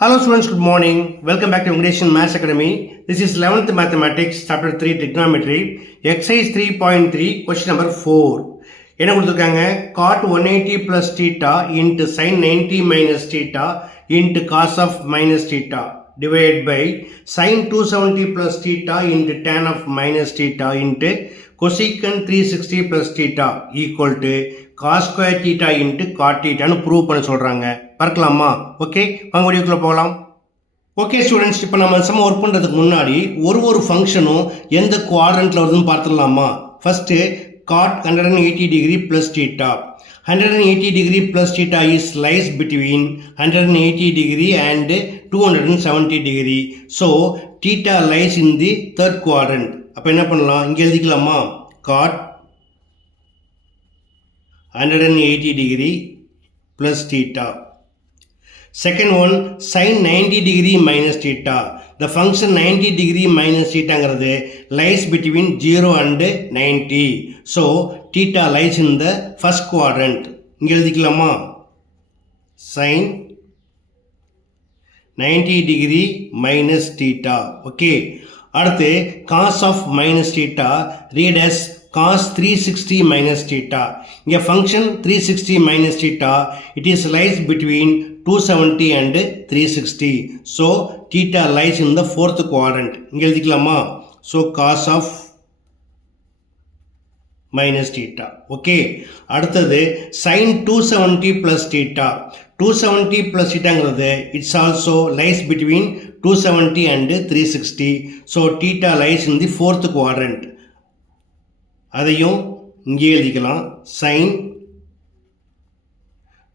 Hello students, good morning. Welcome back to English Maths Academy. This is 11th Mathematics, Chapter 3 Trigonometry, Exercise 3.3, Question number 4. என்ன கொடுத்துருக்காங்க? Cot 180 plus theta into sin 90 minus theta into cos of minus theta divided by sin 270 plus theta into tan of minus theta into cosecant 360 plus theta equal to cos square theta into cot theta னு prove பண்ண சொல்றாங்க. பார்க்கலாமா? Okay, வாங்க வீடியோக்குள்ள போகலாம். Okay students, இப்போ நம்ம some work பண்ணுறதுக்கு முன்னாடி ஒரு ஃபங்க்ஷனும் எந்த குவாட்ரண்ட்டில் வருதுன்னு பார்த்துடலாமா? First cot 180 degree plus theta. 180 degree plus theta is lies between 180 degree and 270 degree. So, theta lies in the third quadrant. அப்போ என்ன பண்ணலாம்? இங்கே எழுதிக்கலாமா? cot 180 degree plus theta. Second one, sin 90 degree minus theta. The function 90 degree minus theta ங்கிறது lies between 0 and 90. So, theta lies in the first quadrant. இங்க எழுதிக்கலாமா? sin 90 degree minus theta. Okay. அடுத்து cos of minus theta read as cos 360 minus theta. இங்க function 360 minus theta, it is lies between 270 and 360. So, theta lies in the fourth quadrant. இங்க எழுதிக்கலாமா? So, cos of minus theta. Okay. அடுத்தது sin 270 plus theta. 270 plus theta ங்கிறது it's also lies between 270 and 360. So, theta lies in the fourth quadrant. அதையும் இங்கே எழுதிக்கலாம். sin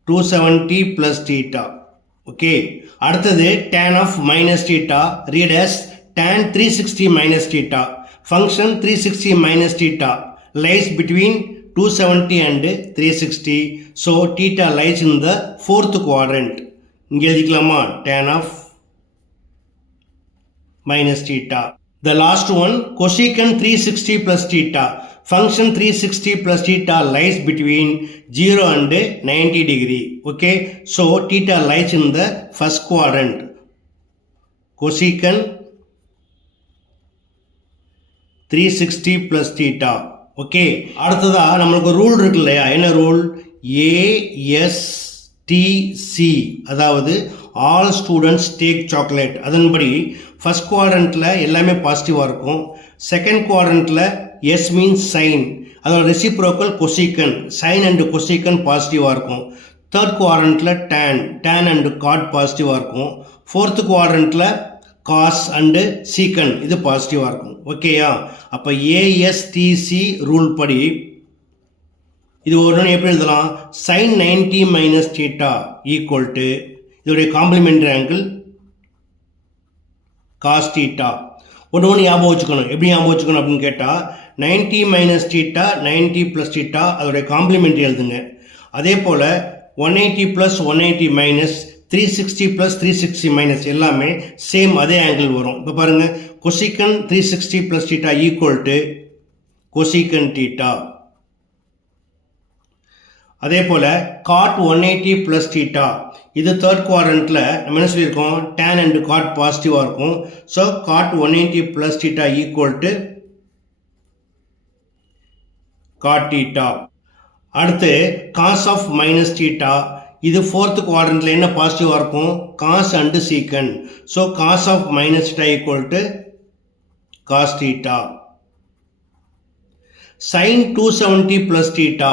270 plus theta. Okay. அடுத்தது tan of minus theta read as tan 360 minus theta. Function 360 minus theta lies between 270 and 360. So, theta lies in the fourth quadrant. இங்கே எழுதிக்கலாமா? tan of minus theta. The last one, cosecant 360 plus theta. Function 360 plus theta lies between 0 and 90 degree. Okay. So, theta lies in the first quadrant. Cosecant 360 plus theta. Okay. அடுத்ததா நம்மளுக்கு rule இருக்கு இல்லையா? என்ன rule? ASTC, அதாவது all students take chocolate. அதன்படி first குவாட்ரண்ட்டில் எல்லாமே பாசிட்டிவாக இருக்கும். செகண்ட் குவாட்ரண்ட்டில் எஸ் மீன்ஸ் சைன், அதோட ரெசிப்ரோக்கல் கொசிகன், சைன் அண்டு கொசிகன் பாசிட்டிவாக இருக்கும். தேர்ட் குவாட்ரண்ட்டில் டேன் அண்டு காட் பாசிட்டிவாக இருக்கும். ஃபோர்த் குவாட்ரண்ட்டில் காஸ் அண்டு சீக்கன், இது பாசிட்டிவாக இருக்கும். ஓகேயா? அப்போ ஏஎஸ்டிசி ரூல் படி இது ஒன்று எப்படி எழுதலாம்? Sine 90 minus theta equal to இதோடைய காம்ப்ளிமெண்டரி ஆங்கிள் காஸ் தீட்டா. ஒன்று ஞாபகம் வச்சுக்கணும். எப்படி ஞாபகம் வச்சுக்கணும் அப்படின்னு கேட்டால் 90 மைனஸ் தீட்டா 90 ப்ளஸ் தீட்டா அதோடைய காம்ப்ளிமெண்டரி எழுதுங்க. அதே போல் 180 ப்ளஸ் 180 மைனஸ் 360 ப்ளஸ் 360 மைனஸ் எல்லாமே சேம் அதே ஆங்கிள் வரும். இப்போ பாருங்கள், cosecant 360 plus theta equal to cosecant theta. அதே போல் காட் 180 ப்ளஸ் தீட்டா, இது தேர்ட் குவாட்ரண்ட்டில் நம்ம என்ன சொல்லியிருக்கோம்? டேன் அண்டு காட் பாசிட்டிவாக இருக்கும். So cot 180 plus theta equal to cot theta. அடுத்து காஸ் ஆஃப் மைனஸ் தீட்டா, இது ஃபோர்த் குவாட்ரண்ட்டில் என்ன பாசிட்டிவாக இருக்கும்? Cos and secant. So cos of minus theta equal to cos theta. Sine 270 plus theta,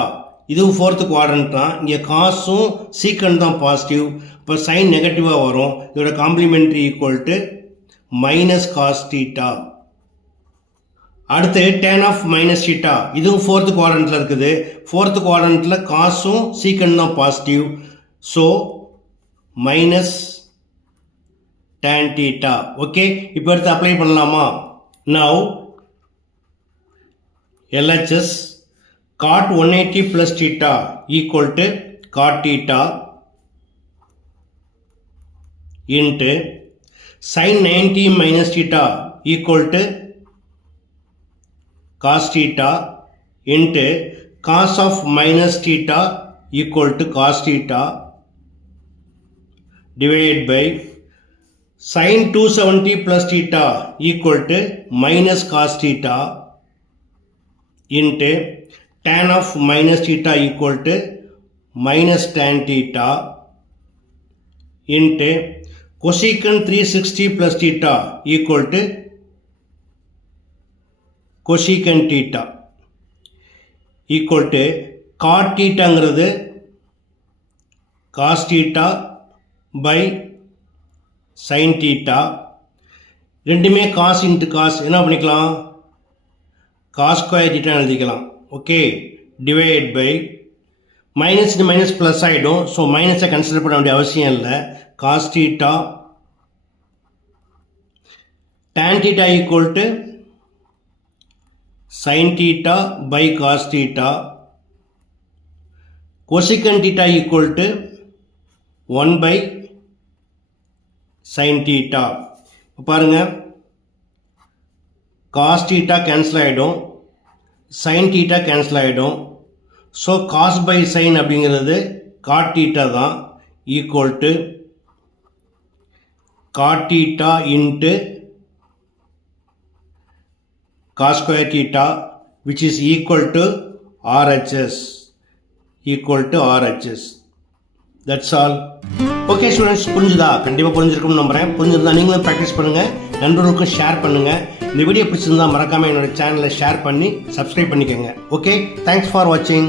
இதுவும் fourth quadrant தான். இங்கே காசும் சீக்கன் தான் பாசிட்டிவ். இப்போ சைன் நெகட்டிவாக வரும். இதோட complementary equal to minus cos theta. அடுத்து டேன் ஆஃப் மைனஸ் தீட்டா, இதுவும் ஃபோர்த்து குவாட்ரண்ட்டில் இருக்குது. ஃபோர்த்து குவாட்ரண்ட்டில் காசும் சீக்கன் தான் positive. So minus tan theta. Okay. இப்போ எடுத்து அப்ளை பண்ணலாமா? Now LHS cot 180 plus theta equal to cot theta into sin 90 minus theta equal to cos theta into cos of minus theta equal to cos theta divided by sin 270 plus theta equal to minus cos theta into tan of minus theta equal to minus tan theta into cosecant 360 plus theta equal to cosecant theta equal to cot thetaங்கிறது cos theta by sin theta ரெண்டுமே cos into cos என்ன பண்ணிக்கலாம் cos square theta எழுதிக்கலாம் okay divide by minus minus plus ஆகிடும் so மைனஸை consider பண்ண வேண்டிய அவசியம் இல்லை cos theta tan theta equal to sin theta by cos theta cosecant theta equal to 1 by sin theta பாருங்க cos theta கேன்சல் ஆகிடும் sin theta cancel ஆகிடும் so cos by sin அப்படிங்கிறது cot theta தான் equal to cot theta into cos square theta which is equal to RHS that's all okay students புரிஞ்சுதா கண்டிப்பாக புரிஞ்சிருக்கும்னு நம்புகிறேன் புரிஞ்சிருந்தா நீங்களும் ப்ராக்டிஸ் பண்ணுங்கள் நண்பர்களுக்கும் ஷேர் பண்ணுங்கள் இந்த வீடியோ பிடிச்சிருந்தா மறக்காமல் என்னோட சேனலை ஷேர் பண்ணி சப்ஸ்கிரைப் பண்ணிக்கோங்க ஓகே தேங்க்ஸ் ஃபார் வாட்சிங்